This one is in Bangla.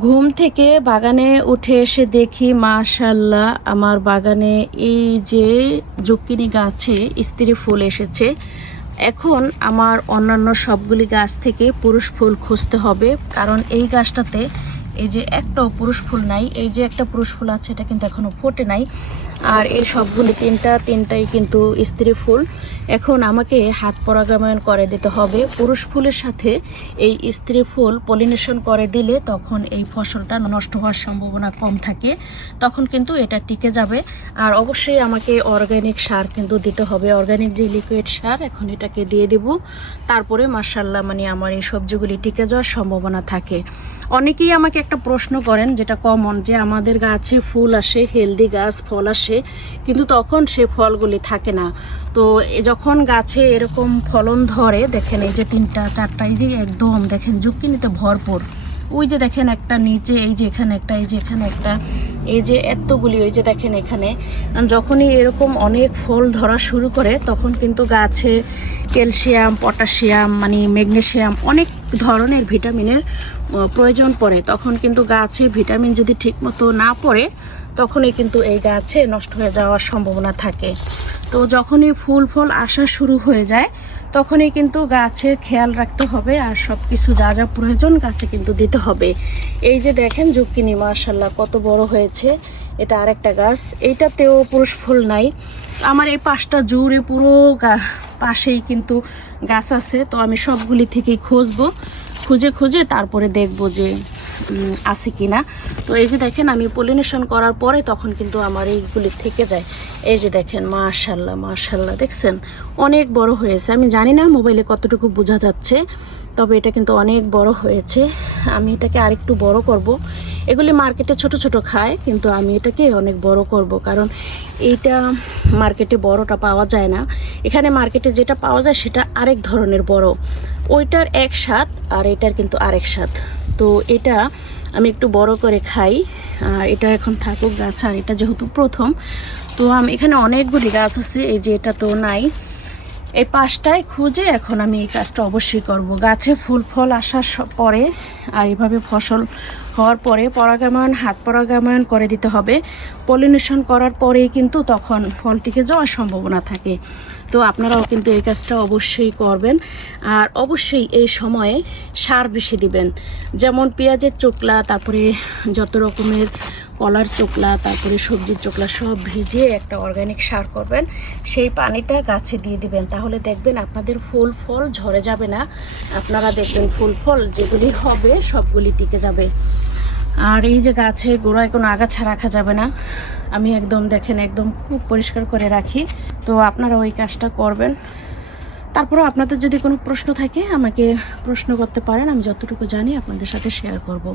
ঘুম থেকে বাগানে উঠে এসে দেখি মাশাল্লাহ আমার বাগানে এই যে জুকিনি গাছে স্ত্রী ফুল এসেছে। এখন আমার অন্যান্য সবগুলি গাছ থেকে পুরুষ ফুল খুঁজতে হবে, কারণ এই গাছটাতে এই যে একটাও পুরুষ ফুল নাই, এই যে একটা পুরুষ ফুল আছে, এটা কিন্তু এখনও ফোটে নাই। আর এই সবগুলি তিনটা, তিনটাই কিন্তু স্ত্রী ফুল। এখন আমাকে হাত পরাগাময়ন করে দিতে হবে। পুরুষ ফুলের সাথে এই স্ত্রী ফুল পলিনেশন করে দিলে তখন এই ফসলটা নষ্ট হওয়ার সম্ভাবনা কম থাকে। তখন কিন্তু এটা টিকে যাবে। আর অবশ্যই আমাকে অর্গানিক সার কিন্তু দিতে হবে। অর্গানিক যে লিকুইড সার, এখন এটাকে দিয়ে দেব। তারপরে মার্শাল্লাহ মানে আমার এই সবজিগুলি টিকে যাওয়ার সম্ভাবনা থাকে। অনেকেই আমাকে একটা প্রশ্ন করেন যেটা কমন যে আমাদের গাছে ফুল আসে হেলদি গাছ, ফল আসে, কিন্তু তখন সে ফলগুলি থাকে না। তো যখন গাছে এরকম ফলন ধরে, দেখেন এই যে তিনটা, চারটা, এই যে একদম, দেখেন জুকিনিতে ভরপুর। ওই যে দেখেন একটা নিচে, এই যে এখানে একটা, এই যে এখানে একটা এই যে এতগুলি, ওই যে দেখেন এখানে যখনই এরকম অনেক ফল ধরা শুরু করে, তখন কিন্তু গাছে ক্যালসিয়াম, পটাশিয়াম মানে ম্যাগনেসিয়াম অনেক ধরনের ভিটামিনের প্রয়োজন পড়ে। তখন কিন্তু গাছে ভিটামিন যদি ঠিকমতো না পড়ে, তখনই কিন্তু এই গাছে নষ্ট হয়ে যাওয়ার সম্ভাবনা থাকে। তো যখনই ফুল ফল আসা শুরু হয়ে যায়, তখনই কিন্তু গাছের খেয়াল রাখতে হবে, আর সব কিছু যা যা প্রয়োজন গাছে কিন্তু দিতে হবে। এই যে দেখেন জুকিনি মাশাল্লাহ, কত বড় হয়েছে। এটা আরেকটা গাছ। এইটাতেও পুরুষ ফুল নাই। আমার এই পাশটা জুড়ে পুরো পাশেই কিন্তু গাছ আছে। তো আমি সবগুলি থেকেই খুঁজবো। খুঁজে খুঁজে তারপরে দেখব যে আছে কিনা। তো এই যে দেখেন, আমি পলিনেশন করার পরে তখন কিন্তু আমার এইগুলি থেকে যায়। এই যে দেখেন, মাশাল্লাহ মাশাল্লাহ। দেখছেন? অনেক বড় হয়েছে। আমি জানি না মোবাইলে কতটুকু বোঝা যাচ্ছে, তবে এটা কিন্তু অনেক বড় হয়েছে। আমি এটাকে আরেকটু বড় করব। এগুলি মার্কেটে ছোট ছোট খায়, কিন্তু আমি এটাকে অনেক বড় করব। কারণ এইটা মার্কেটে বড়টা পাওয়া যায় না। এখানে মার্কেটে যেটা পাওয়া যায় সেটা আরেক ধরনের বড়। ওইটার এক স্বাদ আর এটার কিন্তু আরেক স্বাদ। তো এটা আমি একটু বড় করে খাই। আর এটা এখন থাকুক গাছ, আর এটা যেহেতু প্রথম, তো আমি এখানে অনেকগুলি গাছ আছে, এই যে এটা তো নাই। এই পাশটায় খুঁজে এখন আমি এই কাজটা অবশ্যই করব। গাছে ফুল, ফল আসার পরে আর এভাবে ফসল হওয়ার পরে পরাগাময়ন হাত পরাগাময়ন করে দিতে হবে। পলিনেশন করার পরেই কিন্তু তখন ফলটিকে যাওয়ার সম্ভাবনা থাকে। তো আপনারাও কিন্তু এই কাজটা অবশ্যই করবেন। আর অবশ্যই এই সময়ে সার বেশি দিবেন। যেমন পেঁয়াজের চোকলা, তারপরে যত রকমের কলার চোকলা, তারপরে সবজির চোকলা সব ভিজিয়ে একটা অর্গানিক সার করবেন। সেই পানিটা গাছে দিয়ে দিবেন। তাহলে দেখবেন আপনাদের ফুল ফল ঝরে যাবে না। আপনারা দেখবেন ফুল ফল যেগুলি হবে সবগুলি টিকে যাবে। আর এই যে গাছের গোড়ায় কোনো আগাছা রাখা যাবে না। আমি একদম দেখেন, একদম খুব পরিষ্কার করে রাখি। তো আপনারা ওই কাজটা করবেন। তারপরেও আপনাদের যদি কোনো প্রশ্ন থাকে, আমাকে প্রশ্ন করতে পারেন। আমি যতটুকু জানি আপনাদের সাথে শেয়ার করব।